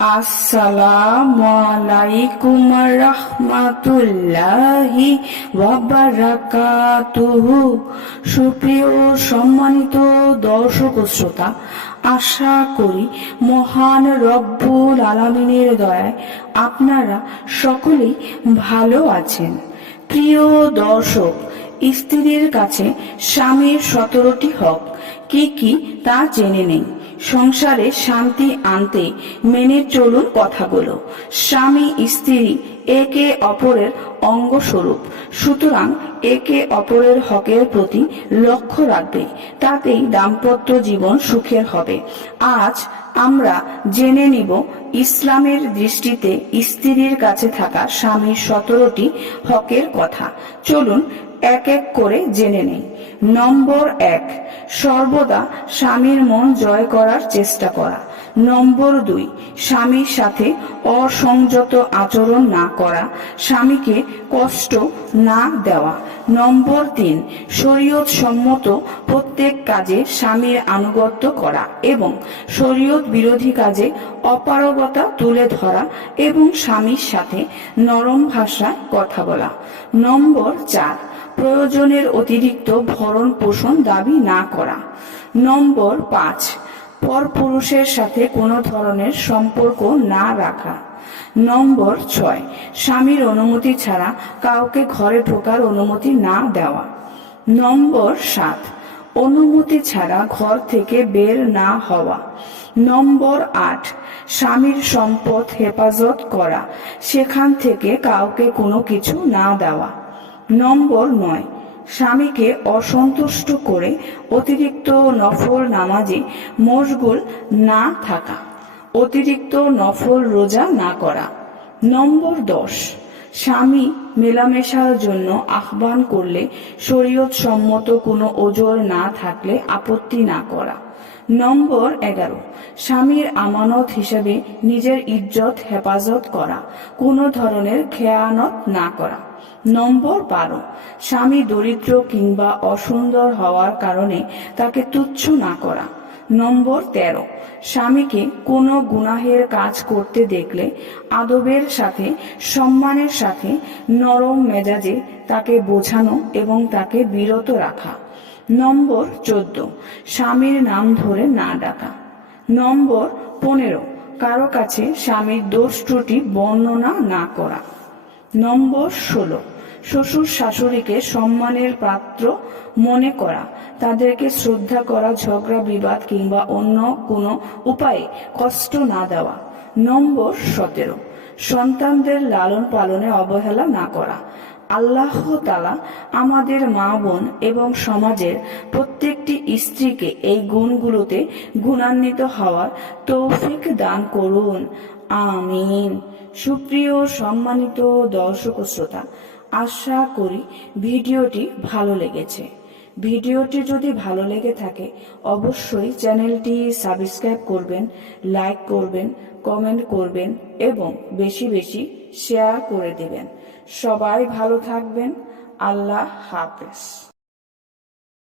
আসসালামু আলাইকুম রহমাতুল্লাহি ওয়াবারাকাতুহু সুপ্রিয় সম্মানিত দর্শক শ্রোতা, আশা করি মহান রব্বুল আলামিনের দয়ায় আপনারা সকলেই ভালো আছেন। প্রিয় দর্শক, স্ত্রীর কাছে স্বামীর সতেরোটি হক, কি কি তা জেনে নেই। সংসারে শান্তি আনতে মেনে চলুন কথাগুলো। স্বামী, স্ত্রী একে অপরের অঙ্গস্বরূপ। সুতরাং একে অপরের হকের প্রতি লক্ষ্য রাখবে, তাতেই দাম্পত্য জীবন সুখের হবে। আজ আমরা জেনে নিব, ইসলামের দৃষ্টিতে স্ত্রীর কাছে থাকা স্বামীর সতেরোটি হকের কথা। চলুন এক এক করে জেনে নেই। নম্বর এক, সর্বদা স্বামীর মন জয় করার চেষ্টা করা। নম্বর দুই, স্বামীর সাথে অসংযত আচরণ না করা, স্বামীকে কষ্ট না দেওয়া। নম্বর তিন, শরীয়ত সম্মত প্রত্যেক কাজে স্বামীর আনুগত্য করা এবং শরীয়ত বিরোধী কাজে অপারগতা তুলে ধরা এবং স্বামীর সাথে নরম ভাষায় কথা বলা। নম্বর চার প্রয়োজনের অতিরিক্ত ভরণ পোষণ দাবি না করা। নম্বর পাঁচ, পরপুরুষের সাথে কোনো ধরনের সম্পর্ক না রাখা। নম্বর ছয়, স্বামীর অনুমতি ছাড়া কাউকে ঘরে ঢোকার অনুমতি না দেওয়া। নম্বর সাত, অনুমতি ছাড়া ঘর থেকে বের না হওয়া। নম্বর আট, স্বামীর সম্পদ হেফাজত করা, সেখান থেকে কাউকে কোনো কিছু না দেওয়া। নম্বর নয়। স্বামীকে অসন্তুষ্ট করে অতিরিক্ত নফল নামাজে মশগুল না থাকা, অতিরিক্ত নফল রোজা না করা। নম্বর দশ, স্বামী মেলামেশার জন্য আহ্বান করলে শরীয়ত সম্মত কোনো ওজোর না থাকলে আপত্তি না করা। নম্বর এগারো, স্বামীর আমানত হিসেবে নিজের ইজ্জত হেফাজত করা, কোনো ধরনের খেয়ানত না করা। নম্বর বারো। স্বামী দরিদ্র কিংবা অসুন্দর হওয়ার কারণে তাকে তুচ্ছ না করা। নম্বর তেরো। স্বামীকে কোনো গুনাহের কাজ করতে দেখলে আদবের সাথে, সম্মানের সাথে, নরম মেজাজে তাকে বোঝানো এবং তাকে বিরত রাখা। নম্বর চোদ্দ। স্বামীর নাম ধরে না ডাকা। নম্বর পনেরো। কারও কাছে স্বামীর দোষ ত্রুটি বর্ণনা না করা। নম্বর ষোলো। শ্বশুর শাশুড়িকে সম্মানের পাত্র মনে করা, তাদেরকে শ্রদ্ধা করা, ঝগড়া, বিবাদ কিংবা অন্য কোনো উপায়ে কষ্ট না দেওয়া। নম্বর সতেরো। সন্তানদের লালন পালনে অবহেলা না করা। আল্লাহ তালা আমাদের মা বোন এবং সমাজের প্রত্যেকটি স্ত্রীকে এই গুণগুলোতে গুণান্বিত হওয়ার তৌফিক দান করুন। আমিন। সুপ্রিয় সম্মানিত দর্শক শ্রোতা, আশা করি ভিডিওটি ভালো লেগেছে। ভিডিওটি যদি ভালো লেগে থাকে, অবশ্যই চ্যানেলটি সাবস্ক্রাইব করবেন, লাইক করবেন, কমেন্ট করবেন এবং বেশি বেশি শেয়ার করে দেবেন। সবাই ভালো থাকবেন। আল্লাহ হাফেজ।